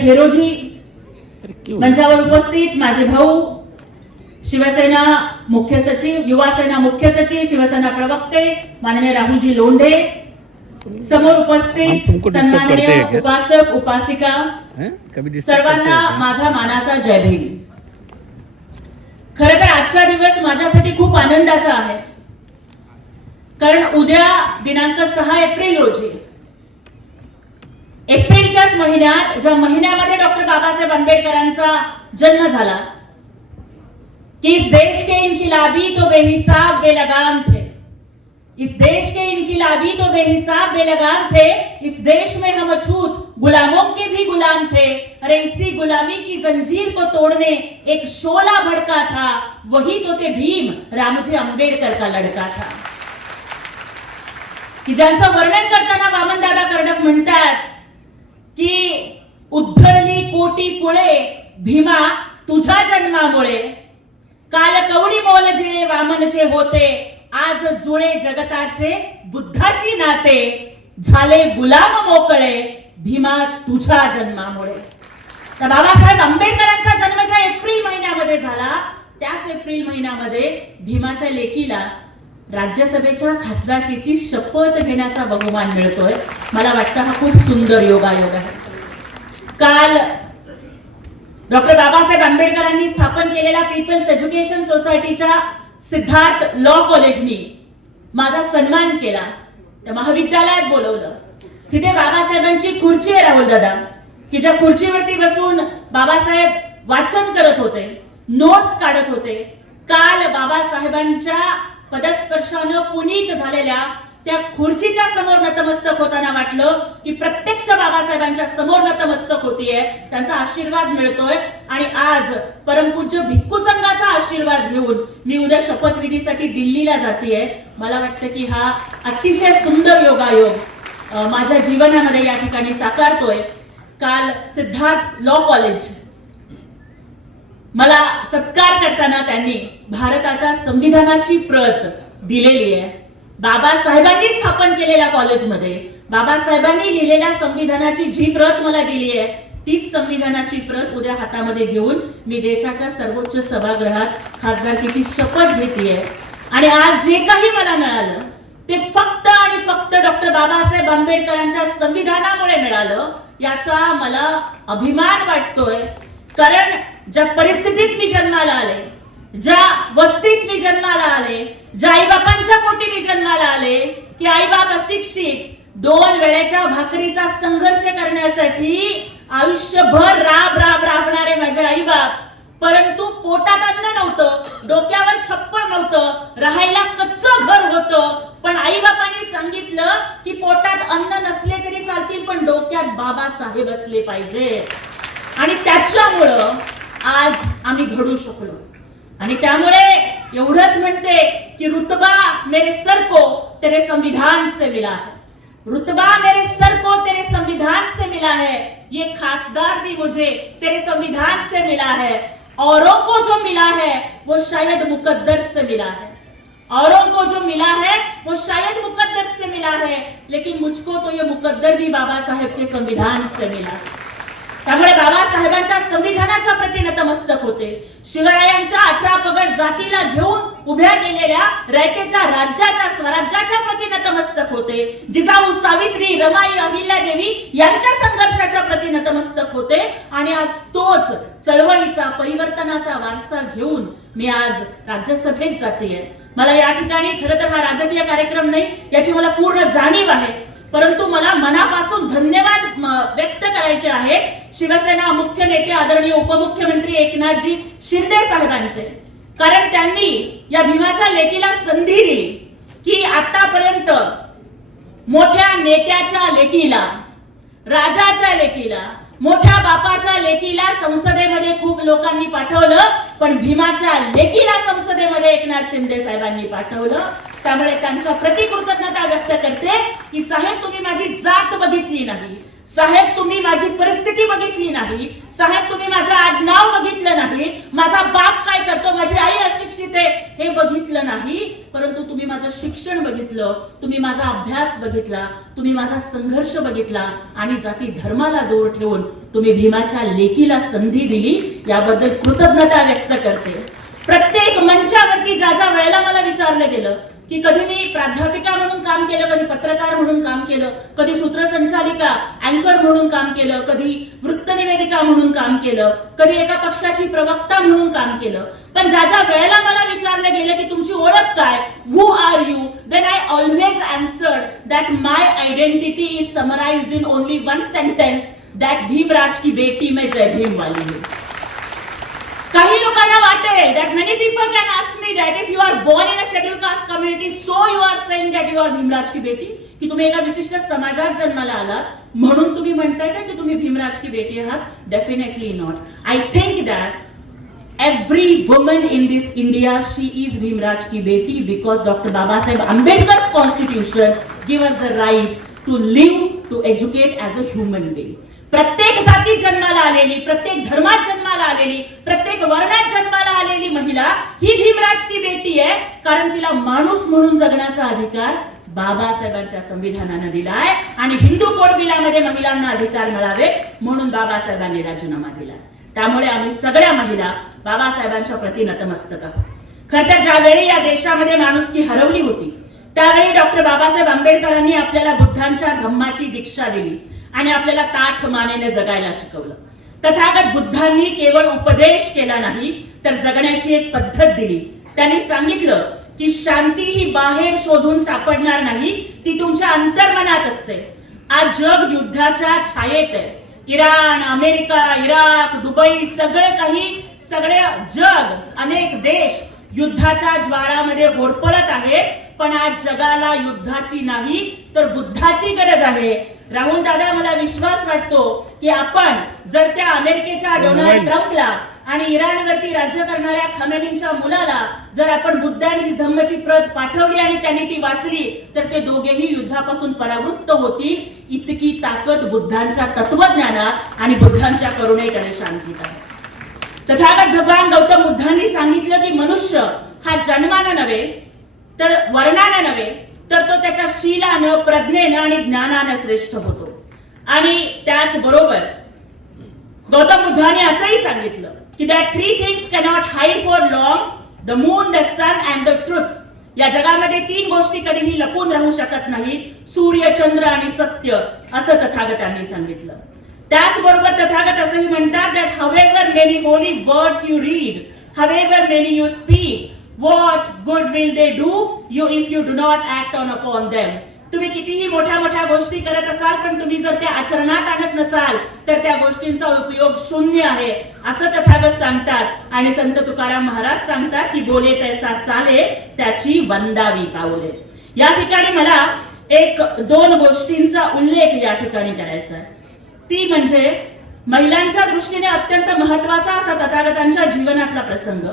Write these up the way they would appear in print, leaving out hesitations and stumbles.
हेरोजी मंचावर उपस्थित माझे भाऊ, शिवसेना मुख्य सचिव, युवा सेना मुख्य सचिव, शिवसेना प्रवक्ते माननीय राहुलजी लोंढे, समोर उपस्थित सन्माननीय उपासक उपासिका, सर्वांना माझा मानाचा जय भीम. खरं तर आजचा दिवस माझ्यासाठी खूप आनंदाचा आहे, कारण उद्या दिनांक 6 एप्रिल रोजी, एप्रिलच्याच महिन्यात, ज्या महिन्यामध्ये डॉक्टर बाबासाहेब आंबेडकरांचा जन्म झाला, कि इस देश के इनकिलाबी तो बेहिसाब बेलगाम थे, इस देश के इनकिलाबी तो बेहिसाब बेलगाम थे, इस देश में हम अछूत गुलामों के भी गुलाम थे. अरे इसी गुलामी की जंजीर को तोड़ने एक शोला भड़का था, वही तो थे भीम रामजी आंबेडकर का लड़का था. की ज्यांचं वर्णन करताना वामनदादा कर्डक म्हणतात की उद्धरली कोटी कुळे भीमा तुझ्या जन्मामुळे, काल कवडी मोल जे वामनचे होते, आज जुळे जगताचे बुद्धाशी नाते, झाले गुलाम मोकळे भीमा तुझ्या जन्मामुळे. तर बाबासाहेब आंबेडकरांचा जन्म ज्या एप्रिल महिन्यामध्ये झाला, त्याच एप्रिल महिन्यामध्ये भीमाच्या लेकीला राज्यसभेच्या खासदारकीची शपथ घेण्याचा बहुमान मिळतोय. मला वाटतं हा खूप सुंदर योगायोग आहे. काल डॉक्टर बाबासाहेब आंबेडकरांनी स्थापन केलेल्या पीपल्स एज्युकेशन सोसायटीच्या सिद्धार्थ लॉ कॉलेजनी माझा सन्मान केला. त्या महाविद्यालयात बोलवलं. तिथे बाबासाहेबांची खुर्ची आहे राहुल दादा, की ज्या खुर्चीवरती बसून बाबासाहेब वाचन करत होते, नोट्स काढत होते. काल बाबासाहेबांच्या पदस्पर्शानं पुनीत झालेल्या त्या खुर्चीच्या समोर नतमस्तक होताना वाटलं की प्रत्यक्ष बाबासाहेबांच्या समोर नतमस्तक होतीये, त्यांचा आशीर्वाद मिळतोय. आणि आज परमपूज्य भिक्खू संघाचा आशीर्वाद घेऊन मी शपथविधीसाठी दिल्लीला जातीये. मला वाटतं की हा अतिशय सुंदर योगायोग माझ्या जीवनामध्ये या ठिकाणी साकारतोय. काल सिद्धार्थ लॉ कॉलेज मला सत्कार करताना त्यांनी भारताच्या संविधानाची प्रत दिलेली आहे. बाबासाहेबांनी स्थापन केलेल्या कॉलेजमध्ये बाबासाहेबांनी लिहिलेल्या संविधानाची जी प्रत मला दिली आहे, तीच संविधानाची प्रत उद्या हातामध्ये घेऊन मी देशाच्या सर्वोच्च सभागृहात खासदारकीची शपथ घेतेय. आणि आज जे काही मला मिळालं ते फक्त आणि फक्त डॉक्टर बाबासाहेब आंबेडकरांच्या संविधानामुळे मिळालं, याचा मला अभिमान वाटतोय. कारण ज्या परिस्थितीत मी जन्माला आले, ज्या वस्तीत मी जन्माला आले, ज्या आईबापांच्या पोटी मी जन्माला आले, की आईबाप अशिक्षित, 2 वेळेच्या भाकरीचा संघर्ष करण्यासाठी आयुष्यभर राबणारे माझे आईबाप, परंतु पोटात अन्न नव्हतं, डोक्यावर छप्पर नव्हतं, राहायला कच्चं घर होतं, पण आईबापांनी सांगितलं की पोटात अन्न नसले तरी चालतील, पण डोक्यात बाबासाहेब असले पाहिजे. आणि त्याच्यामुळं आज आम्ही घडू शकलो. आणि त्यामुळे एवढंच म्हणते की रुतबा मेरे सर को तेरे संविधान से मिला है, रुतबा मेरे सर को तेरे संविधान से मिला है, ये खासदार भी मुझे तेरे संविधान से मिला है. औरों को जो मिला है वो शायद मुकद्दर से मिला है, औरों को जो मिला है वो शायद मुकद्दर से मिला है, लेकिन मुझको तो ये मुकद्दर भी बाबा साहेब के संविधान से मिला. त्यामुळे बाबासाहेबांच्या संविधानाच्या प्रती नतमस्तक होते. शिवरायांच्या 18 पगड जातीला घेऊन उभ्या केलेल्या रयतेच्या राज्याच्या स्वराज्याच्या प्रती नतमस्तक होते. जिजाऊ, सावित्री, रमाई, अहिल्यादेवी यांच्या संघर्षाच्या प्रती नतमस्तक होते. आणि आज तोच चळवळीचा, परिवर्तनाचा वारसा घेऊन मी आज राज्यसभेत जातेय. मला या ठिकाणी खरं तर हा राजकीय कार्यक्रम नाही, याची मला पूर्ण जाणीव आहे, परंतु मला मनापासून धन्यवाद व्यक्त करायचे आहेत शिवसेना मुख्य नेते आदरणीय उपमुख्यमंत्री एकनाथजी शिंदे साहेबांचे. कारण त्यांनी या भीमाच्या लेकीला संधी दिली की आतापर्यंत मोठ्या नेत्याच्या लेकीला, राजाच्या लेकीला, मोठ्या बापाच्या लेकीला संसदेमध्ये खूप लोकांनी पाठवलं, पण भीमाच्या लेकीला संसदेमध्ये एकनाथ शिंदे साहेबांनी पाठवलं. त्यामुळे त्यांच्या प्रति कृतज्ञता व्यक्त करते की साहेब, तुम्ही माझी जात बघितली नाही, साहेब तुम्ही माझी परिस्थिती बघितली नाही, साहेब तुम्ही माझं आडनाव बघितलं नाही, माझा बाप काय करतो, माझी आई अशिक्षित आहे हे बघितलं नाही, परंतु तुम्ही माझं माझं शिक्षण बघितलं, तुम्ही माझा अभ्यास बघितला, तुम्ही माझा संघर्ष बघितला आणि जाती धर्माला दूर ठेवून तुम्ही भीमाच्या लेकीला संधी दिली, याबद्दल कृतज्ञता व्यक्त करते. प्रत्येक मंचावरती ज्या ज्या वेळेला मला विचारलं गेलं की कधी मी प्राध्यापिका म्हणून काम केलं, कधी पत्रकार म्हणून काम केलं, कधी सूत्रसंचालिका अँकर म्हणून काम केलं, कधी वृत्तनिवेदिका म्हणून काम केलं, कधी एका पक्षाची प्रवक्ता म्हणून काम केलं, पण ज्या ज्या वेळेला मला विचारलं गेलं की तुमची ओळख काय, who are you, then I always answered that my identity is summarised in only one sentence, that Bhimraj की बेटी मैं जय भीम वाली हूं. काही लोकांना वाटेल that many people can ask me that if you are born in a scheduled caste community, so you are saying that you are Bhimraj की बेटी, की तुम्ही एका विशिष्ट समाजात जन्माला आलात म्हणून तुम्ही म्हणताय का की तुम्ही भीमराज की बेटी आहात. Definitely not. I think that every woman in this India, she is Bhimraj ki beti because Dr. Baba Saheb Ambedkar's constitution give us the right to live, to educate as a human being. प्रत्येक जातीत जन्माला आलेली, प्रत्येक धर्मात जन्माला आलेली, प्रत्येक वर्णात जन्माला आलेली महिला ही भीमराज की बेटी आहे, कारण तिला माणूस म्हणून जगण्याचा अधिकार बाबासाहेबांच्या संविधानाने दिलाय आणि हिंदू कोड बिलामध्ये महिलांना अधिकार मिळावे म्हणून बाबासाहेबांनी राजीनामा दिला. त्यामुळे आम्ही सगळ्या महिला बाबासाहेबांच्या प्रती नतमस्तक आहोत. खरं तर ज्यावेळी या देशामध्ये माणुसकी हरवली होती त्यावेळी डॉक्टर बाबासाहेब आंबेडकरांनी आपल्याला बुद्धांच्या धम्माची दीक्षा दिली आणि आपल्याला ताठ मानेने जगायला शिकवलं. तथागत बुद्धांनी केवळ उपदेश केला नाही तर जगण्याची एक पद्धत दिली. त्यांनी सांगितलं की शांती ही बाहेर शोधून सापडणार नाही, ती तुमच्या अंतर्मनात असते. आज जग युद्धाच्या छायेत आहे. इराण, अमेरिका, इराक, दुबई, सगळे जग, अनेक देश युद्धाच्या ज्वाळामध्ये होरपळत आहे. पण आज जगाला युद्धाची नाही तर बुद्धाची गरज आहे. राहुल दादा, मला विश्वास वाटतो की आपण जर त्या अमेरिकेच्या डोनाल्ड ट्रम्पला आणि इराणवरती राज्य करणाऱ्या खमेनींच्या मुलाला जर आपण बुद्ध आणि धम्मची प्रत पाठवली आणि त्यांनी ती वाचली तर ते दोघेही युद्धापासून परावृत्त होतील. इतकी ताकद बुद्धांच्या तत्वज्ञानात आणि बुद्धांच्या करुणेकडे शांतीत आहे. तथागत भगवान गौतम बुद्धांनी सांगितलं की मनुष्य हा जन्मानं नव्हे तर वर्णानं नव्हे तर तो त्याच्या शीलानं, प्रज्ञेनं आणि ज्ञानानं श्रेष्ठ होतो. आणि त्याचबरोबर गौतम बुद्धांनी असंही सांगितलं की that 3 things cannot hide for long, the moon, the sun and the truth. या जगामध्ये 3 गोष्टी कधीही लपून राहू शकत नाहीत, सूर्य, चंद्र आणि सत्य, असं तथागतांनी सांगितलं. त्याचबरोबर तथागत असंही म्हणतात that however many Holy words you read, however many you speak, what good will they do you if you do not act on upon them. तुम्ही कितीही मोठ्या मोठ्या गोष्टी करत असाल पण तुम्ही जर त्या आचरणात आणत नसाल तर त्या गोष्टींचा उपयोग शून्य आहे, असं तथागत सांगतात. आणि संत तुकाराम महाराज सांगतात की बोले तैसा चाले त्याची वंदावी पाऊले. या ठिकाणी मला 1-2 गोष्टींचा उल्लेख या ठिकाणी करायचा आहे. ती म्हणजे महिलांच्या दृष्टीने अत्यंत महत्वाचा असा तथागतांच्या जीवनातला प्रसंग.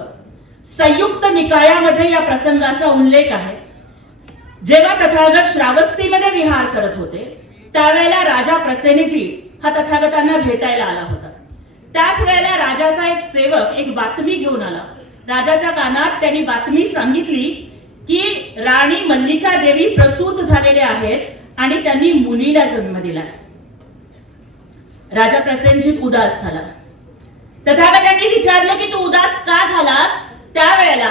संयुक्त निकायामध्ये या प्रसंगाचा उल्लेख आहे. जेव्हा तथागत श्रावस्तीमध्ये विहार करत होते त्यावेळेला राजा प्रसेनजी हा तथागतांना भेटायला आला होता. त्याच वेळेला राजाचा एक सेवक एक बातमी घेऊन आला. राजाच्या कानात त्यांनी बातमी सांगितली की राणी मल्लिका देवी प्रसूत झालेले आहेत आणि त्यांनी मुलीला जन्म दिला. राजा प्रसेनजीत उदास झाला. तथागतांनी विचारलं की तू उदास का झालास. त्यावेळेला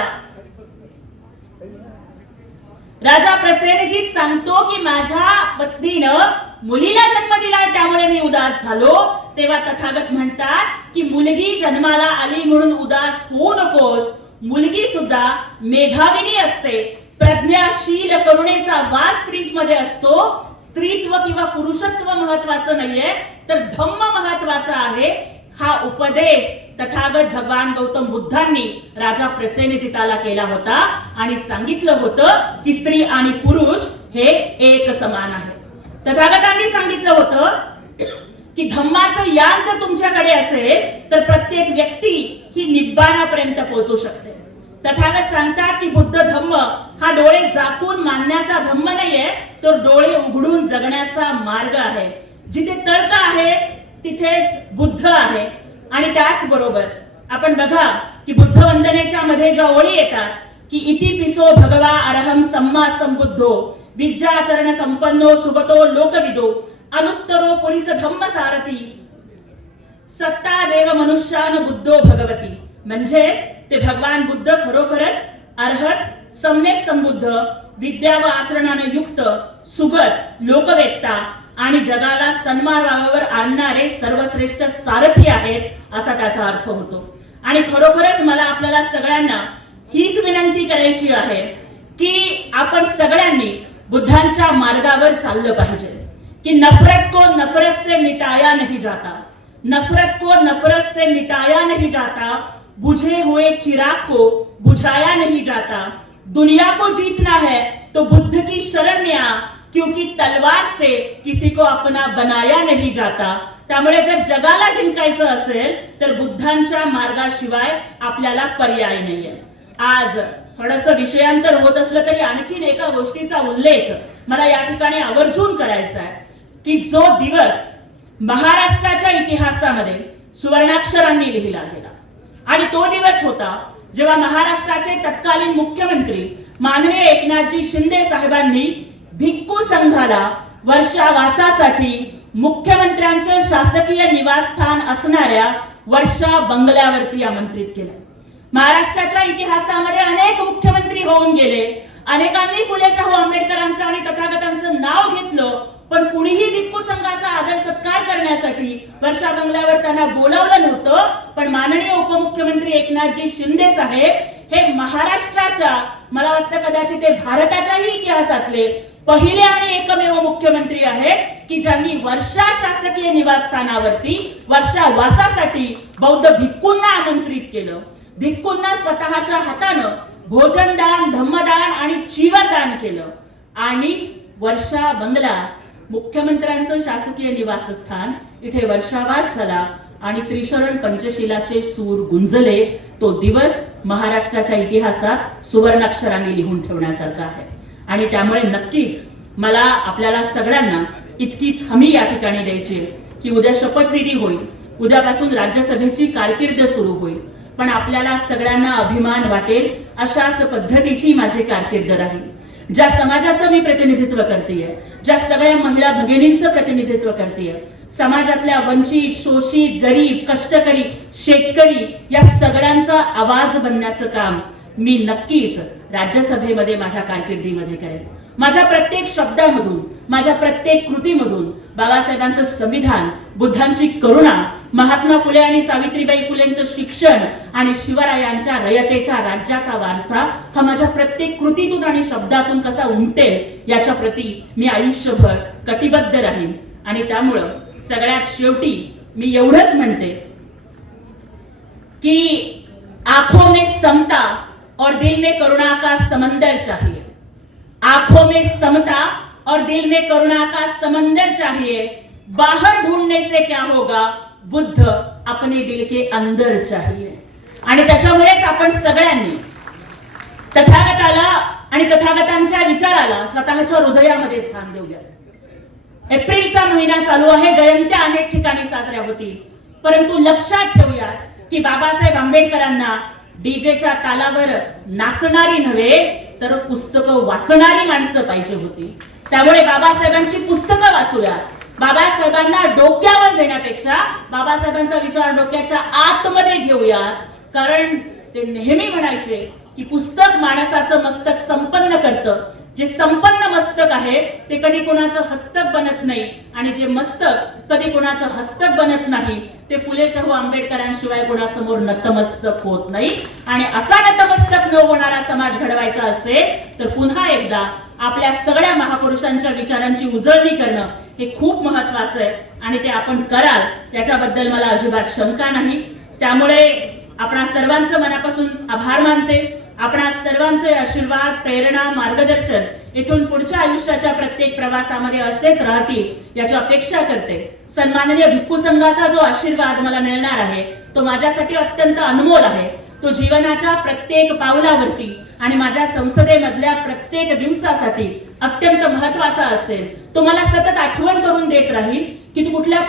राजा प्रसेनजीत सांगतो की माझ्या पत्नीनं मुलीला जन्म दिलाय त्यामुळे मी उदास झालो. तेव्हा तथागत म्हणतात की मुलगी जन्माला आली म्हणून उदास होऊ नकोस. मुलगी सुद्धा मेधाविनी असते. प्रज्ञाशील करुणेचा वास स्त्रीमध्ये असतो. स्त्रीत्व किंवा पुरुषत्व महत्वाचं नाहीये तर धम्म महत्वाचा आहे. हा उपदेश तथागत भगवान गौतम बुद्धांनी राजा प्रसेनजिताला केला होता आणि सांगितलं होतं की स्त्री आणि पुरुष हे एक समान आहे. तथागतांनी सांगितलं होतं की धम्माचं यान जर तुमच्याकडे असेल तर प्रत्येक व्यक्ती ही निब्बाणापर्यंत पोहोचू शकते. तथागत सांगतात की बुद्ध धम्म हा डोळे झाकून मानण्याचा धम्म नाहीये तर डोळे उघडून जगण्याचा मार्ग आहे. जिथे तर्क आहे तिथेच बुद्ध आहे. आणि त्याचबरोबर आपण बघा की बुद्ध वंदनेच्या मध्ये ज्या ओळी येतात की इति पिसो भगवा अरहम सम्मा संबुद्धो विद्याचरण संपन्नो सुगतो लोकविदो अनुत्तरो पुरिस धम्म सारथी सत्ता देव मनुष्यान बुद्धो भगवती. म्हणजे ते भगवान बुद्ध खरोखरच अर्हत, सम्यक संबुद्ध, विद्या व आचरणाने युक्त, सुगत, लोकवेत्ता आणि जगाला सन्मार्गावर आणणारे सर्वश्रेष्ठ सारथी आहेत असा त्याचा अर्थ होतो. आणि खरोखरच मला आपल्याला सगळ्यांना हीच विनंती करायची आहे की आपण सगळ्यांनी बुद्धांच्या मार्गावर चाललं पाहिजे. की नफरत को नफरत से मिटाया नहीं जाता, नफरत को नफरत से मिटाया नहीं जाता, बुझे हुए चिराग को बुझाया नहीं जाता. दुनिया को जीतना है तो बुद्ध की शरण में आ, क्योंकि तलवार से किसी को अपना बनाया नहीं जाता. त्यामुळे जर जगाला जिंकायचं असेल तर बुद्धांच्या मार्गाशिवाय आपल्याला पर्याय नाहीये. आज थोडस विषयांतर होत असलं तरी आणखीन एका गोष्टीचा उल्लेख मला या ठिकाणी आवर्जून करायचा आहे की जो दिवस महाराष्ट्राच्या इतिहासामध्ये सुवर्णाक्षरांनी लिहिला गेला आणि तो दिवस होता जेव्हा महाराष्ट्राचे तत्कालीन मुख्यमंत्री माननीय एकनाथजी शिंदे साहेबांनी भिक्खू संघाला वर्षावासासाठी मुख्यमंत्र्यांचं शासकीय निवासस्थान असणाऱ्या वर्षा बंगल्यावरती आमंत्रित केलं. महाराष्ट्राच्या इतिहासामध्ये अनेक मुख्यमंत्री होऊन गेले, अनेकांनी फुले शाहू आंबेडकरांचं आणि तथागतांचं नाव घेतलं, पण कुणीही भिक्खू संघाचा आदर सत्कार करण्यासाठी वर्षा बंगल्यावर त्यांना बोलावलं नव्हतं. पण माननीय उपमुख्यमंत्री एकनाथजी शिंदे साहेब हे महाराष्ट्राच्या, मला वाटतं कदाचित ते भारताच्याही इतिहासातले पहिले आणि एकमेव मुख्यमंत्री आहेत की ज्यांनी वर्षा शासकीय निवासस्थानावरती वर्षावासासाठी बौद्ध भिक्खूंना आमंत्रित केलं. भिक्खूंना स्वतःच्या हातानं भोजनदान, धम्मदान आणि जीवनदान केलं आणि वर्षा बंगला मुख्यमंत्र्यांचं शासकीय निवासस्थान इथे वर्षावास झाला आणि त्रिशरण पंचशिलाचे सूर गुंजले. तो दिवस महाराष्ट्राच्या इतिहासात सुवर्णाक्षरांनी लिहून ठेवण्यासारखा आहे. आणि त्यामुळे नक्कीच मला आपल्याला सगळ्यांना इतकीच हमी या ठिकाणी द्यायची की उद्या शपथविधी होईल, उद्यापासून राज्यसभेची कारकीर्द सुरू होईल, पण आपल्याला सगळ्यांना अभिमान वाटेल अशाच पद्धतीची माझी कारकीर्द राहील. ज्या समाजाचं मी प्रतिनिधित्व करतेय, ज्या सगळ्या महिला भगिनींचं प्रतिनिधित्व करतेय, समाजातल्या वंचित, शोषित, गरीब, कष्टकरी, शेतकरी या सगळ्यांचा आवाज बनण्याचं काम मी नक्कीच राज्यसभेमध्ये माझ्या कारकिर्दीमध्ये करेन. माझ्या प्रत्येक शब्दामधून, माझ्या प्रत्येक कृतीमधून बाबासाहेबांचं संविधान, बुद्धांची करुणा, महात्मा फुले आणि सावित्रीबाई फुलेंचं शिक्षण आणि शिवरायांच्या रयतेच्या राज्याचा वारसा हा माझ्या प्रत्येक कृतीतून आणि शब्दातून कसा उमटेल याच्या प्रती मी आयुष्यभर कटिबद्ध राहीन. आणि त्यामुळं सगळ्यात शेवटी मी एवढंच म्हणते की आंखों में समता और दिल में करुणा का समंदर चाहिए. आंखों में समता और दिल में करुणा का समंदर चाहिए. बाहर ढूंढने से क्या होगा, बुद्ध अपने दिल के अंदर चाहिए. आणि त्याच्यामुळेच आपण सगळ्यांनी तथागताला आणि तथागतांच्या विचाराला स्वतःच्या हृदयामध्ये स्थान देऊया. एप्रिलचा महिना चालू आहे, जयंत्या अनेक ठिकाणी साजऱ्या होतील, परंतु लक्षात ठेवूया की बाबासाहेब आंबेडकरांना डीजेच्या तालावर नाचणारी नव्हे तर पुस्तकं वाचणारी माणसं पाहिजे होती. त्यामुळे बाबासाहेबांची पुस्तकं वाचूया. बाबासाहेबांना डोक्यावर घेण्यापेक्षा बाबासाहेबांचा विचार डोक्याच्या आतमध्ये घेऊया. कारण ते नेहमी म्हणायचे की पुस्तक माणसाचं मस्तक संपन्न करतं. जे संपन्न मस्तक आहे ते कधी कोणाचं हस्तक बनत नाही आणि जे मस्तक कधी कोणाचं हस्तक बनत नाही ते फुले शाहू आंबेडकरांशिवाय कोणासमोर नतमस्तक होत नाही. आणि असा नतमस्तक न होणारा समाज घडवायचा असेल तर पुन्हा एकदा आपल्या सगळ्या महापुरुषांच्या विचारांची उजळणी करणं हे खूप महत्वाचं आहे आणि ते आपण कराल याच्याबद्दल मला अजिबात शंका नाही. त्यामुळे आपणा सर्वांचं मनापासून आभार मानते. आपणा सर्वांचे आशीर्वाद, प्रेरणा, मार्गदर्शन इथून पुढच्या आयुष्याच्या प्रत्येक प्रवासामध्ये असेच राहतील याची अपेक्षा करते. सन्माननीय भिक्खू संघाचा जो आशीर्वाद मला मिळणार आहे तो माझ्यासाठी अत्यंत अनमोल आहे. तो जीवनाच्या प्रत्येक पावलावरती आणि माझ्या संसदेमधल्या प्रत्येक दिवसासाठी अत्यंत महत्वाचा असेल. तो मला सतत आठवण करून देत राहील की तू कुठल्या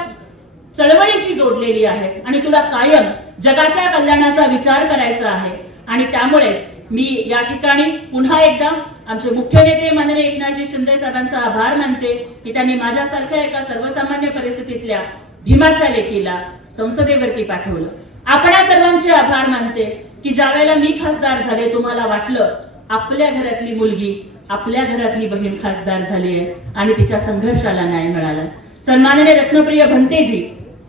चळवळीशी जोडलेली आहेस आणि तुला कायम जगाच्या कल्याणाचा विचार करायचा आहे. आणि त्यामुळेच मी या ठिकाणी पुन्हा एकदा आमचे मुख्य नेते माननीय एकनाथजी शिंदे साहेबांचा आभार मानते की त्यांनी माझ्यासारख्या एका सर्वसामान्य परिस्थितीतल्या भीमाच्या लेकीला संसदेवरती पाठवलं. आपणा सर्वांचे आभार मानते की ज्यावेळेला मी खासदार झाले तुम्हाला वाटलं आपल्या घरातली मुलगी आपल्या घरातली बहीण खासदार झाली आहे आणि तिच्या संघर्षाला न्याय मिळाला. सन्माननीय रत्नप्रिय भंतेजी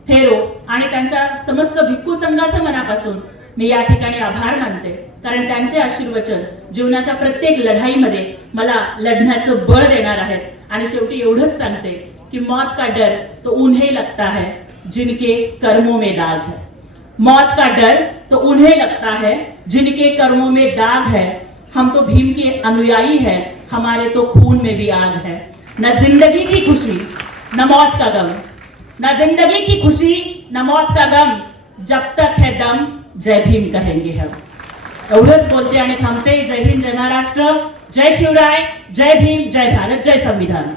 थेरो आणि त्यांच्या समस्त भिक्खू संघाचं मनापासून मी या ठिकाणी आभार मानते, कारण त्यांचे आशीर्वचन जीवनाच्या प्रत्येक लढाईमध्ये मला लढण्याचं बळ देणार आहेत. आणि शेवटी एवढंच सांगते की मौत का डर तो उन्हें लगता है जिनके कर्मों में दाग है. मौत का डर तो उन्हें लगता है जिनके कर्मों में दाग है. हम तो भीम के अनुयायी हैं, हमारे तो खून में भी आग है. न जिंदगी की खुशी न मौत का गम, न जिंदगी की खुशी न मौत का गम, जब तक है दम जय भीम कहेंगे हम. एवढंच बोलते आणि थांबते. जय हिंद, जय महाराष्ट्र, जय शिवराय, जय भीम, जय भारत, जय संविधान.